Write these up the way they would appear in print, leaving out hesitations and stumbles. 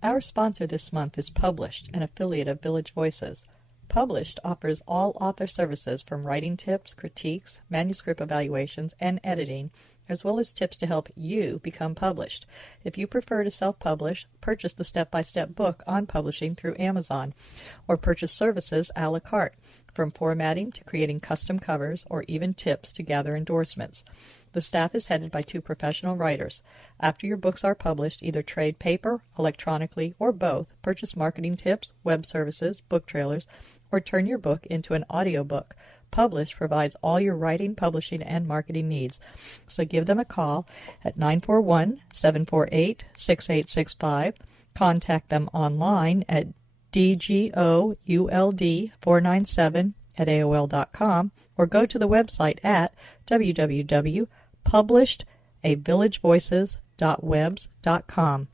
Our sponsor this month is Published, an affiliate of Village Voices. Published offers all author services from writing tips, critiques, manuscript evaluations, and editing, as well as tips to help you become published. If you prefer to self-publish, purchase the step-by-step book on publishing through Amazon, or purchase services a la carte, from formatting to creating custom covers, or even tips to gather endorsements. The staff is headed by 2 professional writers. After your books are published, either trade paper, electronically, or both, purchase marketing tips, web services, book trailers, or turn your book into an audiobook. Publish provides all your writing, publishing, and marketing needs. So give them a call at 941-748-6865. Contact them online at dgould497@aol.com, or go to the website at www.publishedavillagevoices.webs.com.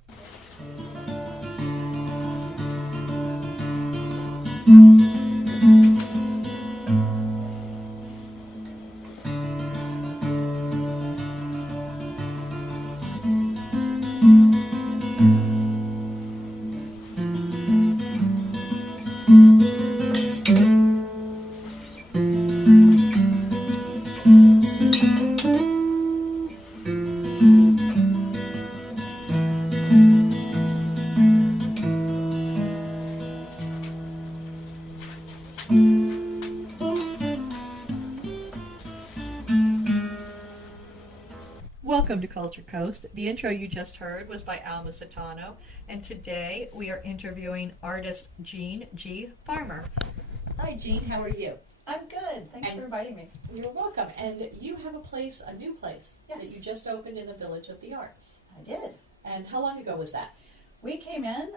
Welcome to Culture Coast. The intro you just heard was by Alma Satano, and today we are interviewing artist Jean G. Farmer. Hi, Jean. How are you? I'm good. Thanks for inviting me. You're welcome. And you have a new place Yes. that you just opened in the Village of the Arts. I did. And how long ago was that? We came in,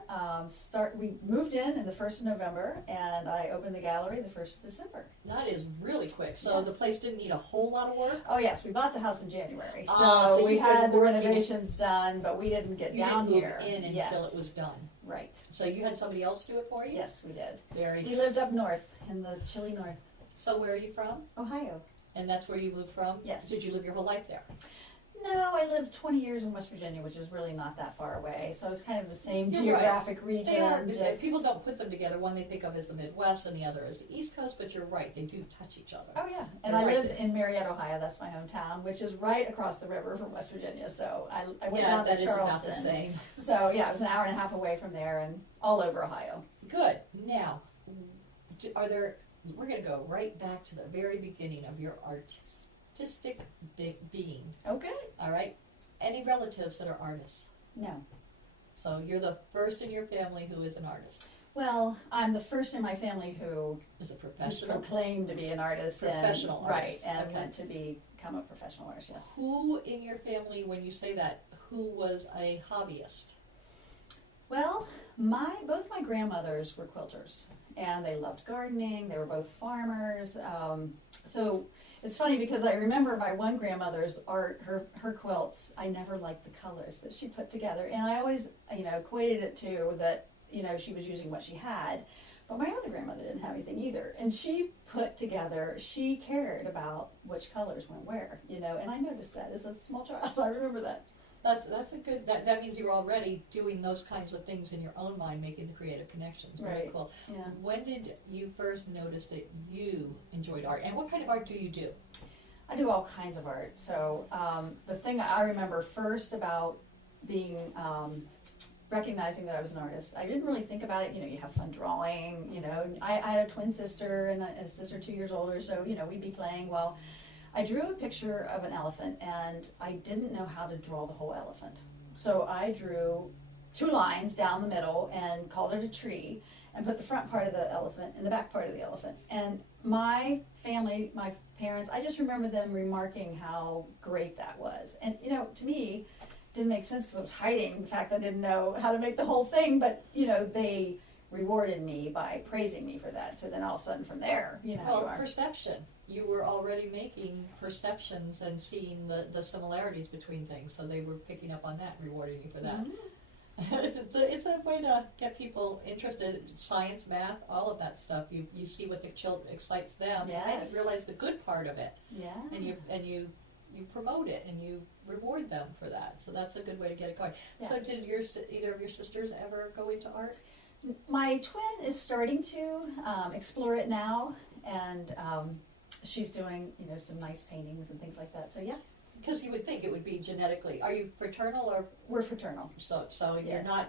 we moved in the 1st of November, and I opened the gallery the 1st of December. That is really quick. So Yes. the place didn't need a whole lot of work? Oh yes, we bought the house in January, So we you've had been the working. renovations done, but we didn't get You down didn't here. move in until Yes. it was done. Right. So you had somebody else do it for you? Yes, we did. Very We good. lived up north in the chilly north, So where are you from? Ohio. And that's where you moved from? Yes. Did you live your whole life there? No, I lived 20 years in West Virginia, which is really not that far away. So it's kind of the same You're geographic region. They are. just- People don't put them together. One they think of as the Midwest and the other as the East Coast, but you're right. They do touch each other. Oh yeah, and You're I right lived there. in Marietta, Ohio. That's my hometown, which is right across the river from West Virginia. So I went Yeah, down that to is about Charleston. the same. So yeah, it was an hour and a half away from there, and all over Ohio. Good. Now, we're going to go right back to the very beginning of your artistic being. Okay. All right? Any relatives that are artists? No. So you're the first in your family who is an artist. Well, I'm the first in my family who Is a who's professional. proclaimed to be an artist. Professional and, artist, Right, and okay. went to become a professional artist. Yes. Who in your family, when you say that, who was a hobbyist? Well, both my grandmothers were quilters, and they loved gardening. They were both farmers. So it's funny because I remember my one grandmother's art, her quilts. I never liked the colors that she put together, and I always, equated it to that, she was using what she had. But my other grandmother didn't have anything either, and she cared about which colors went where, and I noticed that as a small child. I remember that. That's a good, that means you're already doing those kinds of things in your own mind, making the creative connections. Very Right. cool. Yeah. When did you first notice that you enjoyed art? And what kind of art do you do? I do all kinds of art. So the thing I remember first about being recognizing that I was an artist, I didn't really think about it. You have fun drawing. I had a twin sister and a sister 2 years older, so we'd be playing. Well, I drew a picture of an elephant, and I didn't know how to draw the whole elephant. So I drew 2 lines down the middle and called it a tree, and put the front part of the elephant and the back part of the elephant. And my family, my parents, I just remember them remarking how great that was. And to me, it didn't make sense because I was hiding the fact that I didn't know how to make the whole thing. But they rewarded me by praising me for that. So then all of a sudden from there, you Well, are. perception. You were already making perceptions and seeing the similarities between things, so they were picking up on that and rewarding you for that. Mhm. It's a way to get people interested. Science, math, all of that stuff. You see what the children excites them, and Yes. you realize the good part of it, Yeah. and you you promote it and you reward them for that. So that's a good way to get it going. Yeah. So did either of your sisters ever go into art? My twin is starting to explore it now, and she's doing, some nice paintings and things like that. So yeah, Because you would think it would be genetically. Are you fraternal or we're fraternal. so you're Yes. not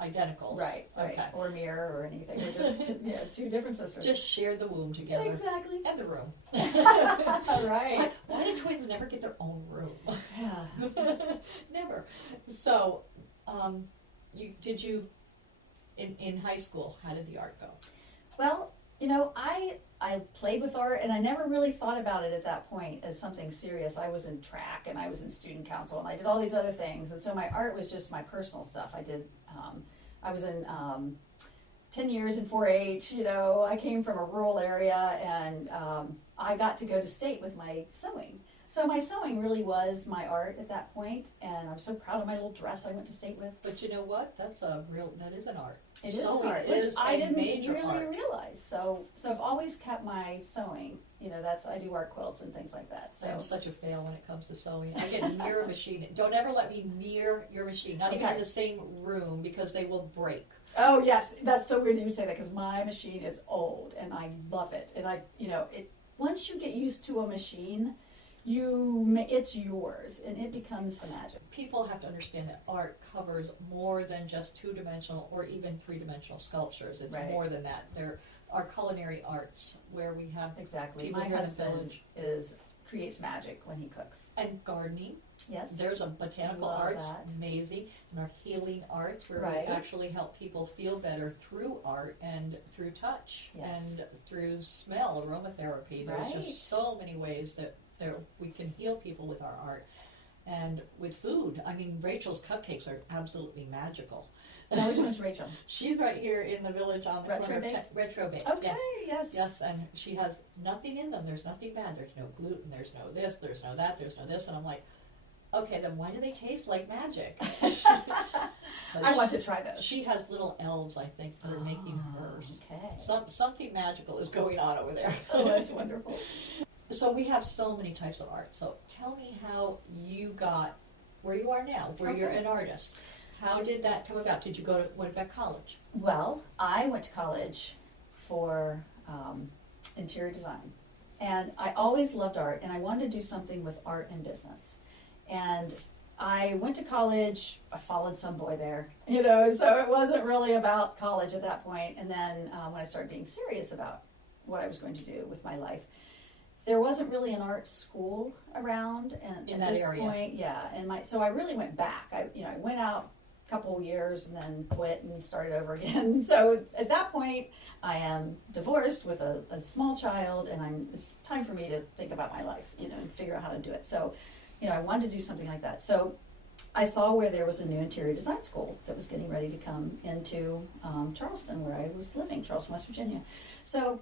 identicals? Right. Okay. Or mirror or anything. We're just two different sisters. Just share the womb together. Exactly. And the room. Right. Why do twins never get their own room? Yeah. Never. So, in high school, how did the art go? Well, I played with art, and I never really thought about it at that point as something serious. I was in track, and I was in student council, and I did all these other things, and so my art was just my personal stuff. I was in 10 years in 4-H. I came from a rural area, and I got to go to state with my sewing. So my sewing really was my art at that point, and I'm so proud of my little dress I went to state with. But you know what? That is an art. It is Sewing an art, which is I a didn't major really art. realize. So I've always kept my sewing. I do art quilts and things like that. So I'm such a fail when it comes to sewing. I get near a machine. Don't ever let me near your machine. Not even Okay. in the same room because they will break. Oh yes, that's so weird you say that because my machine is old and I love it. And once you get used to a machine, it's yours and it becomes the magic. People have to understand that art covers more than just 2-dimensional or even 3-dimensional sculptures. It's Right. more than that. There are culinary arts where we have Exactly. people My here in the husband village. creates magic when he cooks. And gardening. Yes. There's a botanical Love arts, that. amazing, and our healing arts where Right. we actually help people feel better through art and through touch Yes. and through smell, aromatherapy. There's Right. just so many ways that we can heal people with our art. And with food, I mean, Rachel's cupcakes are absolutely magical. Now, which one's Rachel? She's right here in the village on the corner of Retrobake? Retrobake. Okay. Yes. Yes. Yes, and she has nothing in them. There's nothing bad. There's no gluten. There's no this. There's no that. There's no this. And I'm like, okay, then why do they taste like magic? But I want to try those. She has little elves, I think, that are making hers. Okay. Something magical is going on over there. Oh, that's wonderful. So we have so many types of art. So tell me how you got where you are now, where you're Okay. an artist. How did that come about? Did you go to Winnebago College? Well, I went to college for interior design, and I always loved art, and I wanted to do something with art and business. And I went to college. I followed some boy there, so it wasn't really about college at that point. And then when I started being serious about what I was going to do with my life, there wasn't really an art school around, and In at that this area. point, yeah. And so I really went back. I went out a couple years and then quit and started over again. So at that point, I am divorced with a small child, and it's time for me to think about my life, and figure out how to do it. So, I wanted to do something like that. So I saw where there was a new interior design school that was getting ready to come into Charleston, where I was living, Charleston, West Virginia. So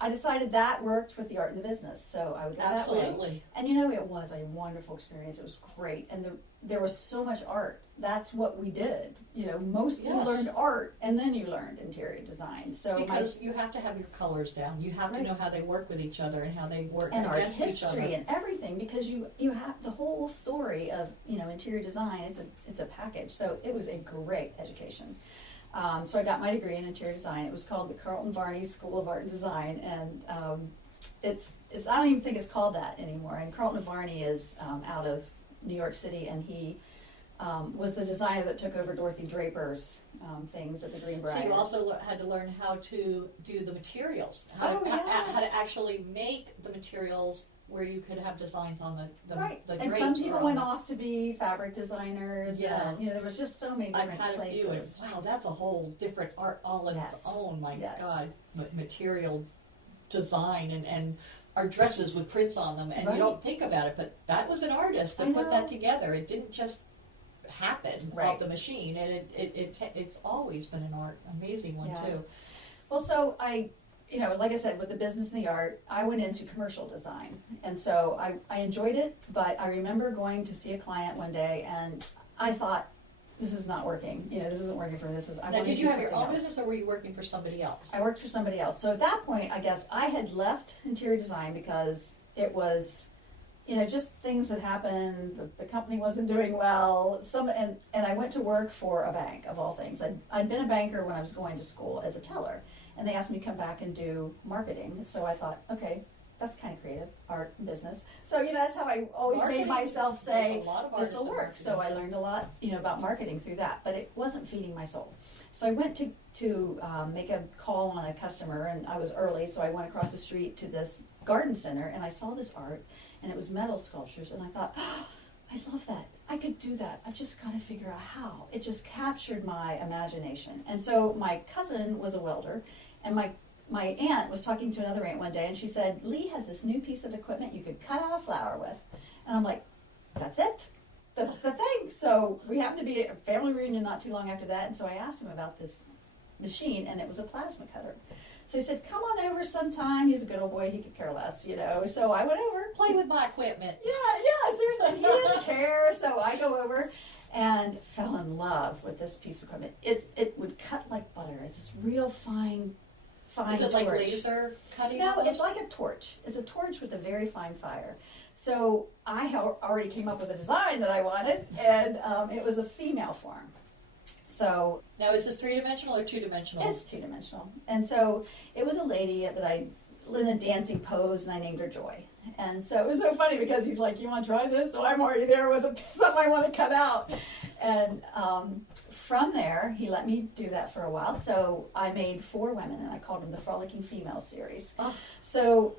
I decided that worked with the art and the business, so I would go that way. Absolutely. And it was a wonderful experience. It was great, and there was so much art. That's what we did. You Yes. learned art, and then you learned interior design. So Because you have to have your colors down. You have to Right. know how they work with each other and how they work and art against each other. history and everything, because you have the whole story of interior design. It's a package. So it was a great education. So I got my degree in interior design. It was called the Carlton Varney School of Art and Design, and it's I don't even think it's called that anymore. And Carlton Varney is out of New York City, and he was the designer that took over Dorothy Draper's things at the Greenbrier. So you also had to learn how to do the materials, how yes. to actually make the materials where you could have designs on the Right, the and drapes. some people or on went the- off to be fabric designers. Yeah. And, there was just so many I've different had a few, and places. wow, that's a whole different art all in its Yes. own. My Yes. God, material design and our dresses with prints on them, and Right. you don't think about it, but that was an artist that I put know. that together. It didn't just happen Right. off the machine, and it's always been an art, amazing one Yeah. too. Well, so I, like I said, with the business and the art, I went into commercial design. And so I enjoyed it, but I remember going to see a client one day, and I thought, this is not working. This isn't working for me. I Now, want to did do you have your something own else. business, or were you working for somebody else? I worked for somebody else. So at that point, I guess I had left interior design because it was, just things that happened. The company wasn't doing well. And I went to work for a bank, of all things. I'd been a banker when I was going to school as a teller, and they asked me to come back and do marketing. So I thought, okay, that's kind of creative, art and business. So, that's how I always Marketing, made myself say, there's a lot of this will artists in work. So I learned a lot, about marketing through that, but it wasn't feeding my soul. So I went to make a call on a customer, and I was early, so I went across the street to this garden center, and I saw this art, and it was metal sculptures, and I thought, oh, I love that. I could do that. I've just got to figure out how. It just captured my imagination. And so my cousin was a welder, and my aunt was talking to another aunt one day, and she said, Lee has this new piece of equipment you could cut out a flower with. And I'm like, that's it. That's the thing. So we happened to be at a family reunion not too long after that, and so I asked him about this machine, and it was a plasma cutter. So he said, come on over sometime. He's a good old boy. He could care less, So I went over. Play with my equipment. Yeah, seriously. He didn't care. So I go over and fell in love with this piece of equipment. It would cut like butter. It's this real fine Is it like torch. laser cutting? No, almost? it's like a torch. It's a torch with a very fine fire. So I already came up with a design that I wanted, and it was a female form. So Now, is this 3-dimensional or 2-dimensional? it's 2-dimensional. And so it was a lady that I in a dancing pose, and I named her Joy. And so it was so funny because he's like, you want to try this? So I'm already there with something I want to cut out. And from there, he let me do that for a while. So I made 4 women, and I called them the Frolicking Female series. Oh. So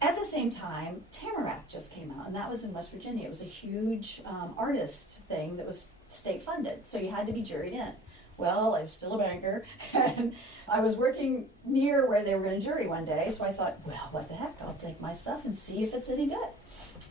at the same time, Tamarack just came out, and that was in West Virginia. It was a huge artist thing that was state funded, so you had to be juried in. Well, I was still a banker, and I was working near where they were going to jury one day, so I thought, well, what the heck, I'll take my stuff and see if it's any good.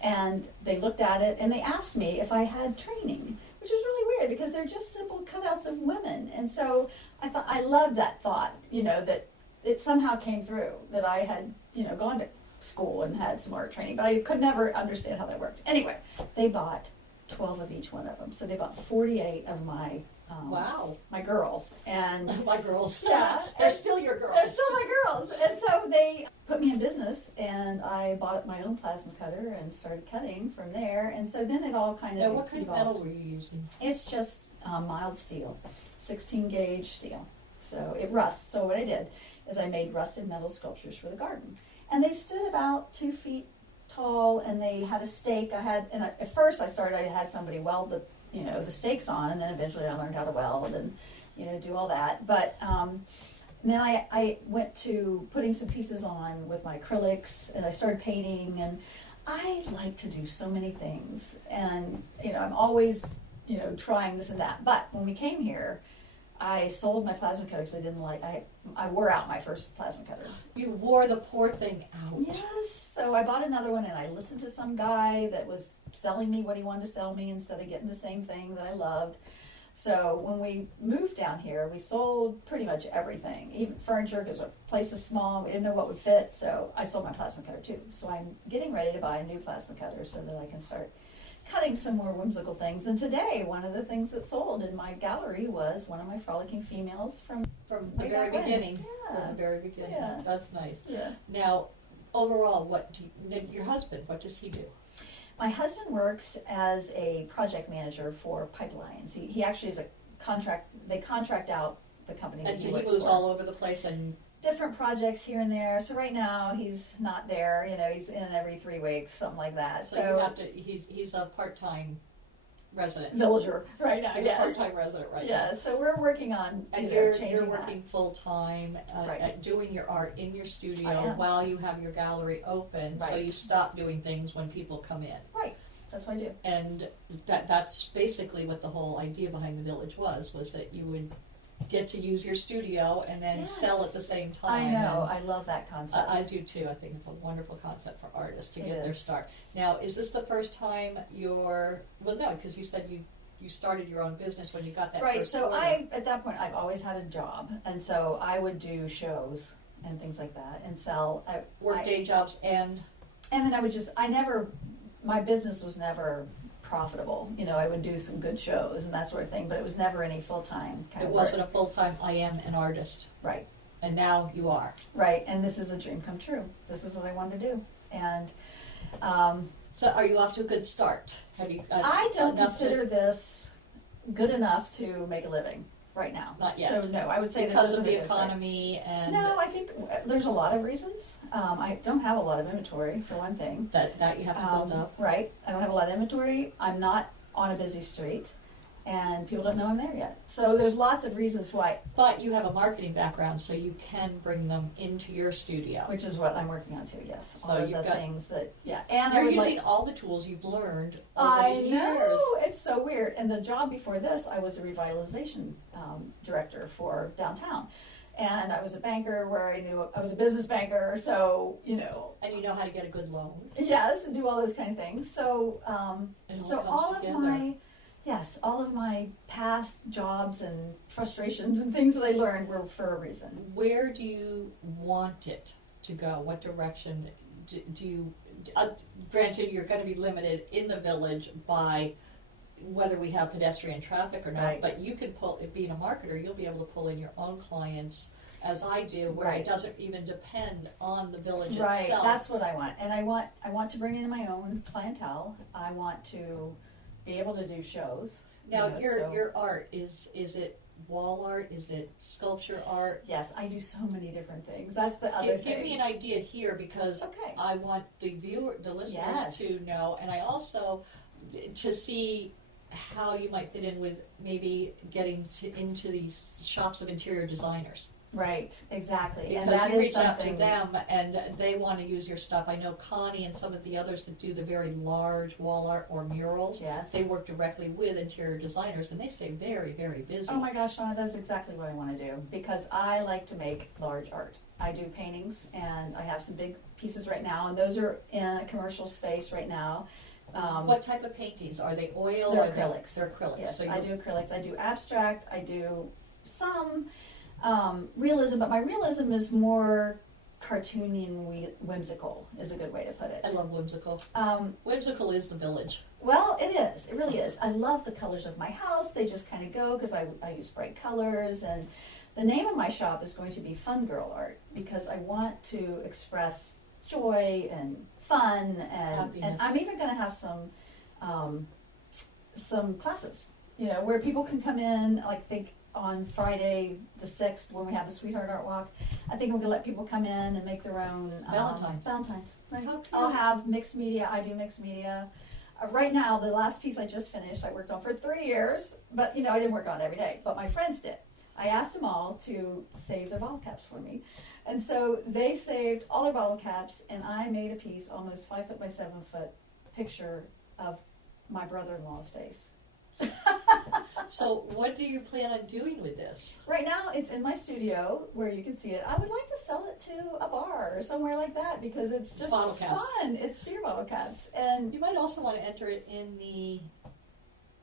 And they looked at it, and they asked me if I had training, which was really weird because they're just simple cutouts of women. And so I thought, I loved that thought, that it somehow came through, that I had, gone to school and had some art training, but I could never understand how that worked. Anyway, they bought 12 of each one of them. So they bought 48 of my Wow. my girls. And My girls. yeah, They're and still your girls. they're still my girls. And so they put me in business, and I bought my own plasma cutter and started cutting from there. And so then it all kind of Now, what kind of evolved. metal were you using? It's just mild steel, 16 gauge steel. So it rusts. So what I did is I made rusted metal sculptures for the garden. And they stood about 2 feet tall, and they had a stake. At first I had somebody weld the stakes on, and then eventually I learned how to weld and, do all that. But then I went to putting some pieces on with my acrylics, and I started painting, and I like to do so many things. And, I'm always, trying this and that. But when we came here, I sold my plasma cutter because I didn't like, I wore out my first plasma cutter. You wore the poor thing out. Yes. So I bought another one, and I listened to some guy that was selling me what he wanted to sell me instead of getting the same thing that I loved. So when we moved down here, we sold pretty much everything, even furniture, because the place is small. We didn't know what would fit, so I sold my plasma cutter too. So I'm getting ready to buy a new plasma cutter so that I can start cutting some more whimsical things. And today, one of the things that sold in my gallery was one of my Frolicking Females from From the way very back when. beginning. Yeah. From the very beginning. Yeah. That's nice. Yeah. Now, overall, your husband, what does he do? My husband works as a project manager for pipelines. He actually is they contract out the company that And so he he works moves for. all over the place, and Different projects here and there. So right now he's not there. He's in every 3 weeks, something like that. so you have to. He's a part-time resident. villager right now. He's Yes. a part-time resident right Yeah. now. So we're working on And changing you're that. working full-time Right. at doing your art in your I studio am. while you have your gallery open. So Right. you stop doing things when people come in. Right. That's what I do. And that's basically what the whole idea behind the village was that you would get to use your studio and then sell Yes. at the same I time. know. And I love that concept. I do too. I think it's a wonderful concept for artists to It get their is. start. Now, is this the first time no, because you said you started your own business when you got that Right, first so order. at that point, I've always had a job, and so I would do shows and things like that, and sell. Work day jobs and And then my business was never profitable. I would do some good shows and that sort of thing, but it was never any full-time kind it of wasn't work. a full-time, I am an artist. Right, And now you are. right, and this is a dream come true. This is what I wanted to do. And So are you off to a good start? Have you? I don't enough to- consider this good enough to make a living right now. Not yet. So no, I would say because this of isn't the a good start. economy and No, I think there's a lot of reasons. I don't have a lot of inventory, for one thing. that you have to build up. Right. I don't have a lot of inventory. I'm not on a busy street, and people don't know I'm there yet. So there's lots of reasons why, But you have a marketing background, so you can bring them into your studio. which is what I'm working on too. Yes, all So of you've the got- things that and I You're would using like, all the tools you've learned over I the know years. it's so weird. And the job before this, I was a revitalization director for downtown, and I was a banker where I was a business banker. So And you know how to get a good loan. yes, and do all those kind of things. So It all so comes all together. of my all of my past jobs and frustrations and things that I learned were for a reason. Where do you want it to go? What direction do you? Granted, you're going to be limited in the village by whether we have pedestrian traffic or not. Right. But you can pull. Being a marketer, you'll be able to pull in your own clients, as I do, where Right. it doesn't even depend on the village Right, itself. that's what I want, and I want to bring in my own clientele. I want to be able to do shows. Now, so- your art is it wall art? Is it sculpture art? Yes, I do so many different things. That's the other Give thing. me an idea here, because Okay. I want the listeners Yes. to know, and I also to see how you might fit in with maybe getting into these shops of interior designers. Right, exactly, and Because that you is reach out to something. them and they want to use your stuff. I know Connie and some of the others that do the very large wall art or murals. Yes. They work directly with interior designers and they stay very, very busy. Oh my gosh, Shauna, that's exactly what I want to do, because I like to make large art. I do paintings, and I have some big pieces right now, and those are in a commercial space right now. What type of paintings? Are they oil? They're Are they- acrylics. They're acrylics. Yes, So I you- do acrylics. I do abstract. I do some realism, but my realism is more cartoony and whimsical, is a good way to put it. I love whimsical. Whimsical is the village. Well, it is. It really is. I love the colors of my house. They just kind of go because I use bright colors. And the name of my shop is going to be Fun Girl Art, because I want to express joy and fun, and Happiness. I'm even going to have some classes, where people can come in. Like, think on Friday the 6th, when we have the Sweetheart Art Walk, I think we're going to let people come in and make their own Valentine's. Right. How cute. I'll have mixed media. I do mixed media. Right now, the last piece I just finished, I worked on for 3 years, but I didn't work on it every day, but my friends did. I asked them all to save their bottle caps for me. And so they saved all their bottle caps, and I made a piece, almost 5 foot by 7 foot picture of my brother-in-law's face. So what do you plan on doing with this? Right now, it's in my studio where you can see it. I would like to sell it to a bar or somewhere like that, because it's just Bottle caps. fun. It's beer bottle caps. And, You might also want to enter it in the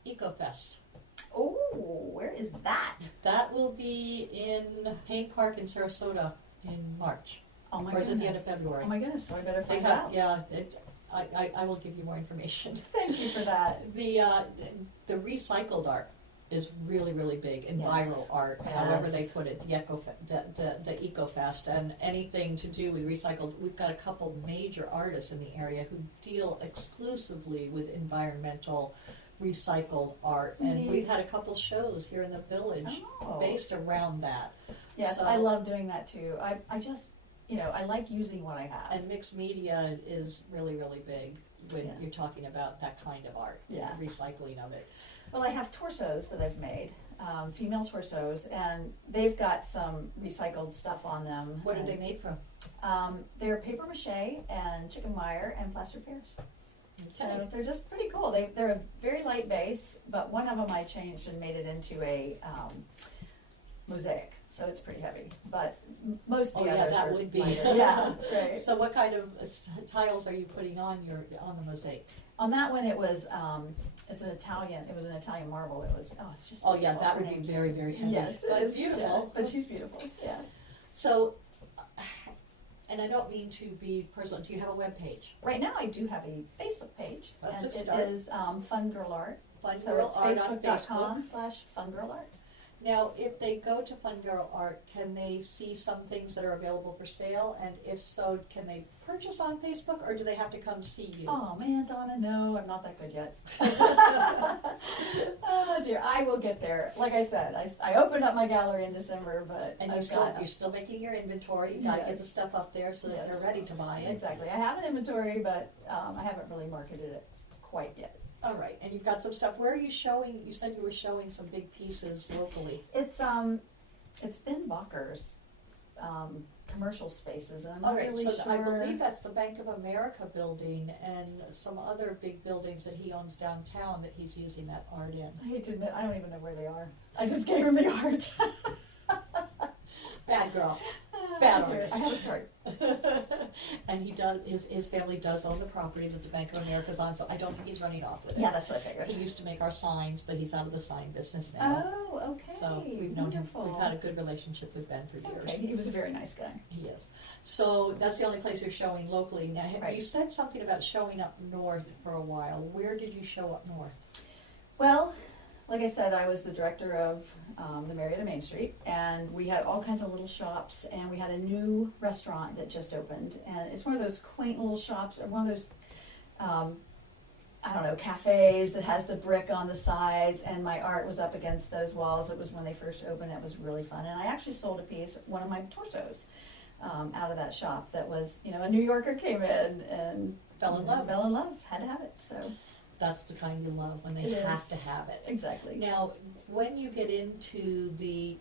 EcoFest. oh, where is that? That will be in Payne Park in Sarasota in March. Oh my Or is goodness. it the end of February? Oh my goodness, so I better They find have, out. yeah, I will give you more information. Thank you for that. The recycled art is really, really big, and Yes. viral art, however Yes. they put it, the EcoFest, and anything to do with recycled. We've got a couple major artists in the area who deal exclusively with environmental recycled art, and Neat. we've had a couple shows here in the village Oh. based around that. Yes, So- I love doing that too. I just, I like using what I have. And mixed media is really, really big when Yeah. you're talking about that kind of art, Yeah. the recycling of it. Well, I have torsos that I've made, female torsos, and they've got some recycled stuff on them. What are and, they made from? They're paper mache and chicken wire and plaster pears. So Okay. they're just pretty cool. They're a very light base, but one of them I changed and made it into a mosaic. So it's pretty heavy, but most of the Oh, yeah, others that are would be. lighter. Yeah, right. So what kind of tiles are you putting on the mosaic? On that one, it was an Italian marble. It's just Oh yeah, beautiful. that Her would be name's- very, very heavy. Yes, it But is beautiful. yeah, but she's beautiful. Yeah. So, and I don't mean to be personal. Do you have a web page? Right now, I do have a Facebook page, That's and a start. it is Fun Girl Art. Fun So Girl it's Art on Facebook. facebook.com/fungirlart. Now, if they go to Fun Girl Art, can they see some things that are available for sale? And if so, can they purchase on Facebook, or do they have to come see you? Oh man, Donna, no, I'm not that good yet. Oh dear, I will get there. Like I said, I opened up my gallery in December, but And I've you're still making your inventory. You gotta get Yes. the stuff up there so that Yes. they're ready to buy it. Exactly. I have an inventory, but I haven't really marketed it quite yet. All right, and you've got some stuff. Where are you showing? You said you were showing some big pieces locally. It's been Bocker's commercial spaces, and I'm All not right, really so sure. I believe that's the Bank of America building and some other big buildings that he owns downtown that he's using that art in. I hate to admit, I don't even know where they are. I just gave him the art. Bad girl. Bad Dear, artist. I have his card. And he does, his family does own the property that the Bank of America's on, so I don't think he's running off with it. Yeah, that's what I figured. He used to make our signs, but he's out of the sign business now. Oh, okay. So we've known him, Wonderful. we've had a good relationship with Ben for years. Okay, he was a very nice guy. He is. So that's the only place you're showing locally. Now, Right. you said something about showing up north for a while. Where did you show up north? Well, like I said, I was the director of the Marietta Main Street, and we had all kinds of little shops, and we had a new restaurant that just opened, and it's one of those quaint little shops, or one of those, I don't know, cafes that has the brick on the sides, and my art was up against those walls. It was when they first opened. It was really fun, and I actually sold a piece, one of my torsos, out of that shop. That was, a New Yorker came in and Fell in love. Fell in love. Had to have it. So That's the kind you love, when they It have is. to have it. exactly. Now, when you get into the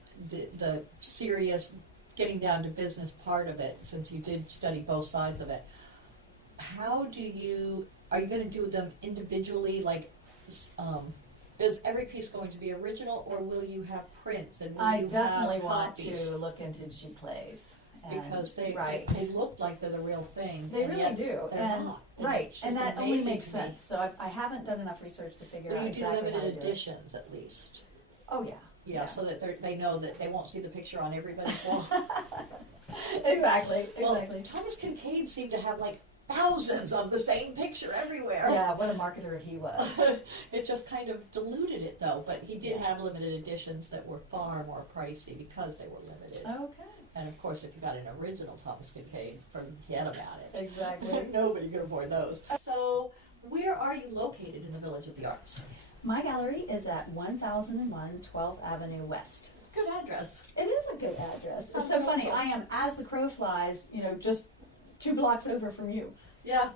serious, getting down to business part of it, since you did study both sides of it, are you gonna do them individually, like, is every piece going to be original, or will you have prints, and will I you definitely have want copies? to look into cheap plays. And- Because they right. look like they're the real thing. They and really yet do, they're and not. right, It's and just that only amazing makes to me. sense. So I haven't done enough research to figure Well, out you do exactly how to limited do it. editions at least. Oh yeah, Yeah, so that they know that they won't see the picture on everybody's wall. exactly, Well, exactly. Thomas Kincaid seemed to have like thousands of the same picture everywhere. Yeah, what a marketer he was. It just kind of diluted it though, but he did Yeah. have limited editions that were far more pricey because they were limited. Okay, And of course, if you got an original Thomas Kincaid, forget about it. exactly. Nobody could afford those. So, where are you located in the Village of the Arts? My gallery is at 1001 12th Avenue West. Good address. It is a good address. It's so funny. I am, as the crow flies, just 2 blocks over from you. Yeah,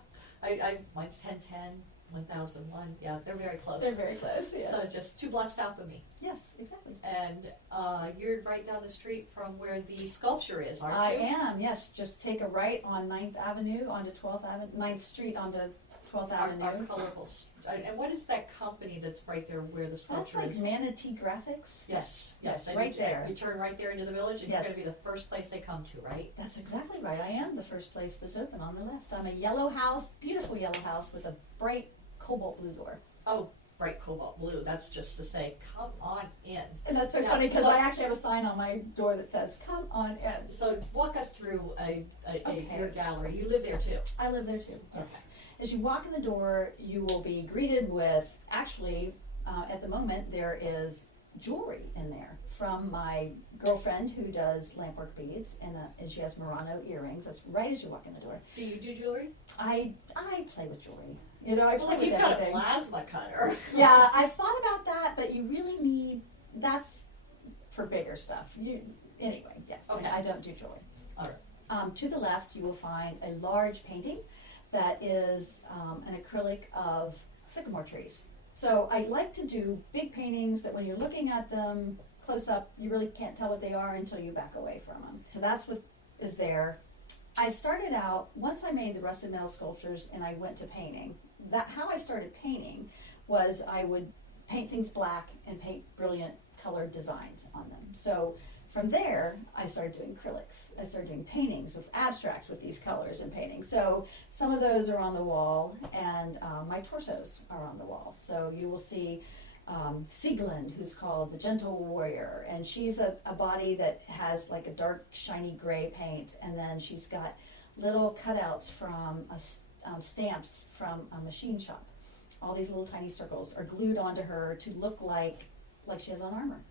mine's 1010, 1001. Yeah, they're very close. They're very close. Yes. So just 2 blocks south of me. Yes, exactly. And you're right down the street from where the sculpture is, aren't I you? am. Yes, just take a right on 9th Avenue onto 12th Avenue, 9th Street onto 12th Our Avenue. colorfuls. And what is that company that's right there where the That's sculpture like is? Manatee Graphics. Yes, Yes, and right you, there. You turn right there into the village, and Yes. you're going to be the first place they come to, right? That's exactly right. I am the first place that's open on the left. I'm a yellow house, beautiful yellow house with a bright cobalt blue door. Oh, bright cobalt blue. That's just to say, come on in. And that's so Yeah, funny because so- I actually have a sign on my door that says, "Come on in." So walk us through Okay. your gallery. You live there too. I live there too. Yes. Okay. As you walk in the door, you will be greeted with, actually, at the moment, there is jewelry in there from my girlfriend who does lampwork beads, and she has Murano earrings. That's right as you walk in the door. Do you do jewelry? I play with jewelry. I Well, play if with you've got a everything. plasma cutter. Yeah, I've thought about that, but you really need, that's for bigger stuff. Anyway, yeah, Okay. I don't do jewelry. All right. To the left, you will find a large painting that is an acrylic of sycamore trees. So I like to do big paintings that when you're looking at them close up, you really can't tell what they are until you back away from them. So that's what is there. I started out, once I made the rusted metal sculptures and I went to painting, how I started painting was I would paint things black and paint brilliant colored designs on them. So from there, I started doing acrylics. I started doing paintings with abstracts with these colors and paintings. So some of those are on the wall, and my torsos are on the wall. So you will see Sieglind, who's called the Gentle Warrior, and she's a body that has like a dark, shiny gray paint, and then she's got little cutouts from stamps from a machine shop. All these little tiny circles are glued onto her to look like she has on armor.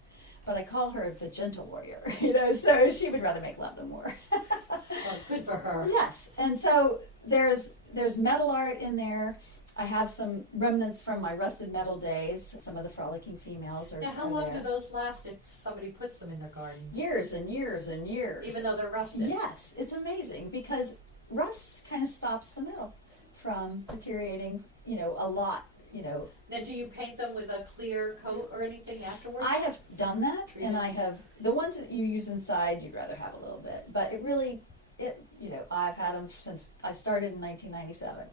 but I call her the gentle warrior, you know, so she would rather make love than war. Well, good for her. Yes, and so there's metal art in there. I have some remnants from my rusted metal days. Some of the frolicking females are Now, how are long there. do those last if somebody puts them in their garden? Years and years and years. Even though they're rusted? Yes, it's amazing because rust kind of stops the metal from deteriorating, you know, a lot, you know. Now, do you paint them with a clear coat or anything afterwards? I have done that, Really? and I have, the ones that you use inside, you'd rather have a little bit, but it really, you know, I've had them since I started in 1997.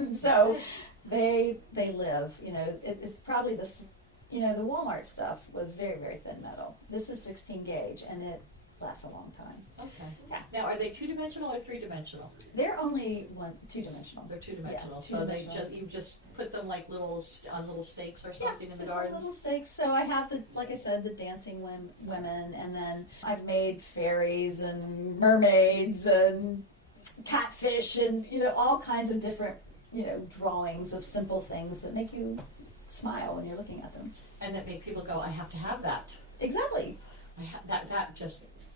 And so they live, you know, it's probably this, you know, the Walmart stuff was very, very thin metal. This is 16 gauge, and it lasts a long time. Okay. Yeah. Now, are they 2-dimensional or 3-dimensional? They're only 2-dimensional. They're 2-dimensional, Yeah, so they two-dimensional. you just put them like on little stakes or something in the just gardens? little stakes. So I have the, like I said, the dancing women, and then I've made fairies and mermaids and catfish and, you know, all kinds of different, you know, drawings of simple things that make you smile when you're looking at them. And that make people go, I have to have that. Exactly.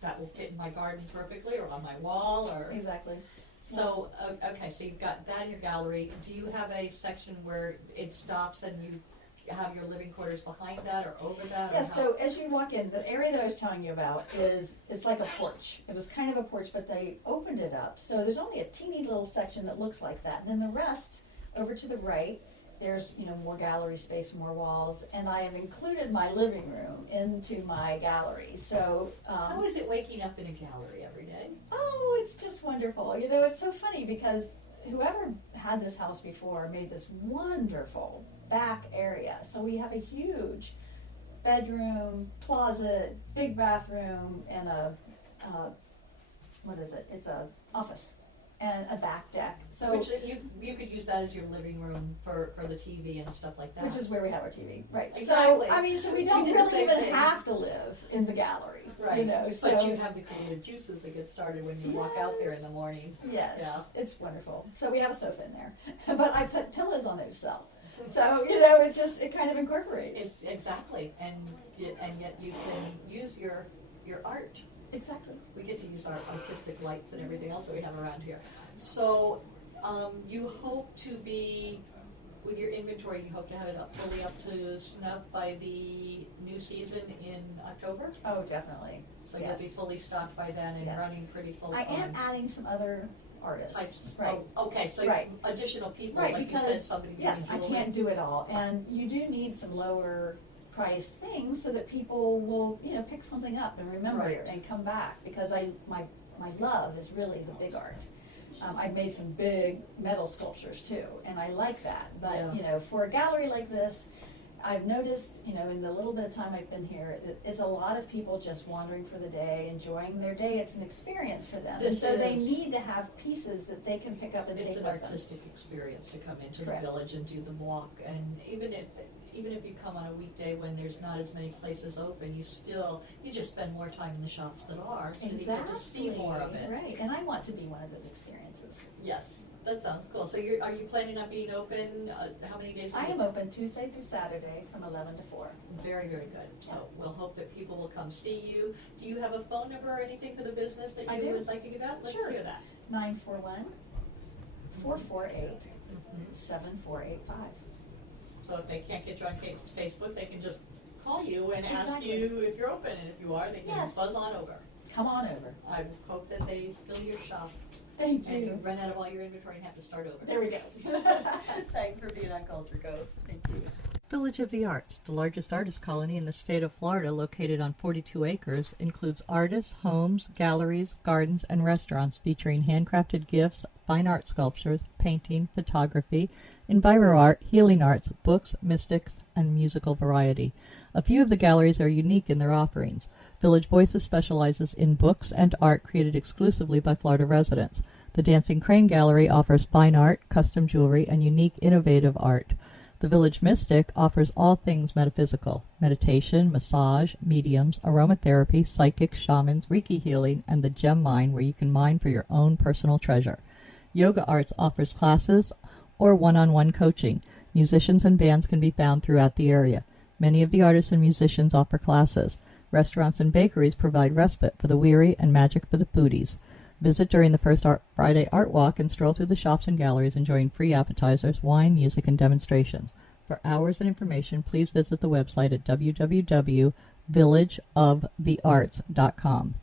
That will fit in my garden perfectly, or on my wall, or. Exactly. So, okay, so you've got that in your gallery. Do you have a section where it stops and you have your living quarters behind that or over that? Yeah, so as you walk in, the area that I was telling you about it's like a porch. It was kind of a porch, but they opened it up. So there's only a teeny little section that looks like that. And then the rest, over to the right, there's, you know, more gallery space, more walls. And I have included my living room into my gallery. So, How is it waking up in a gallery every day? oh, it's just wonderful. You know, it's so funny because whoever had this house before made this wonderful back area. So we have a huge bedroom, closet, big bathroom, and what is it? It's a office and a back deck. So Which you could use that as your living room for the TV and stuff like that. which is where we have our TV, right? Exactly. So I mean, so we We don't did the really same even thing. have to live in the gallery, right. You know. So But you have the creative juices that get started when you walk out there in the morning. yes, Yeah. it's wonderful. So we have a sofa in there, but I put pillows on there to sell. So, you know, it kind of incorporates. It's exactly, and yet you can use your art. Exactly. We get to use our artistic lights and everything else that we have around here. So, you hope to be, with your inventory, you hope to have it fully up to snuff by the new season in October? Oh, definitely. So you'll be Yes. fully stocked by then and Yes. running pretty full I am time. adding some other artists. Types. Right. Oh, okay, so Right. additional people, Right, like you said, because, somebody doing yes, I jewelry. can't do it all. And you do need some lower priced things so that people will, you know, pick something up and remember Right. and come back. Because my love is really the big art. I've made some big metal sculptures too, and I like that. But, Yeah. you know, for a gallery like this, I've noticed, you know, in the little bit of time I've been here, it's a lot of people just wandering for the day, enjoying their day. It's an experience for them. And This so they is. need to have pieces that they can pick up and take It's with an them. artistic experience to come into Correct. the village and do the walk, and even if you come on a weekday when there's not as many places open, you just spend more time in the shops that are, so you get to see more of it. Right, and I want to be one of those experiences. Yes, that sounds cool. So are you planning on being open, how many days a I week? am open Tuesday through Saturday from 11 to 4. Very, very good. So we'll hope that people will come see you. Do you have a phone number or anything for the business that I you do. would like to give out? Let's Sure. hear that. 941-448-7485. So if they can't get you on Facebook, they can just call you and ask Exactly. you if you're open, and if you are, they can Yes. buzz on over. Come on over. I hope that they fill your shop Thank and you you. run out of all your inventory and have to start over. There we go. Thanks for being on Culture Coast. Thank you. Village of the Arts, the largest artist colony in the state of Florida, located on 42 acres, includes artists, homes, galleries, gardens, and restaurants featuring handcrafted gifts, fine art sculptures, painting, photography, enviro art, healing arts, books, mystics, and musical variety. A few of the galleries are unique in their offerings. Village Voices specializes in books and art created exclusively by Florida residents. The Dancing Crane Gallery offers fine art, custom jewelry, and unique innovative art. The Village Mystic offers all things metaphysical: meditation, massage, mediums, aromatherapy, psychics, shamans, Reiki healing, and the gem mine, where you can mine for your own personal treasure. Yoga Arts offers classes or one-on-one coaching. Musicians and bands can be found throughout the area. Many of the artists and musicians offer classes. Restaurants and bakeries provide respite for the weary and magic for the foodies. Visit during the first Friday Art Walk and stroll through the shops and galleries enjoying free appetizers, wine, music, and demonstrations. For hours and information, please visit the website at www.villageofthearts.com.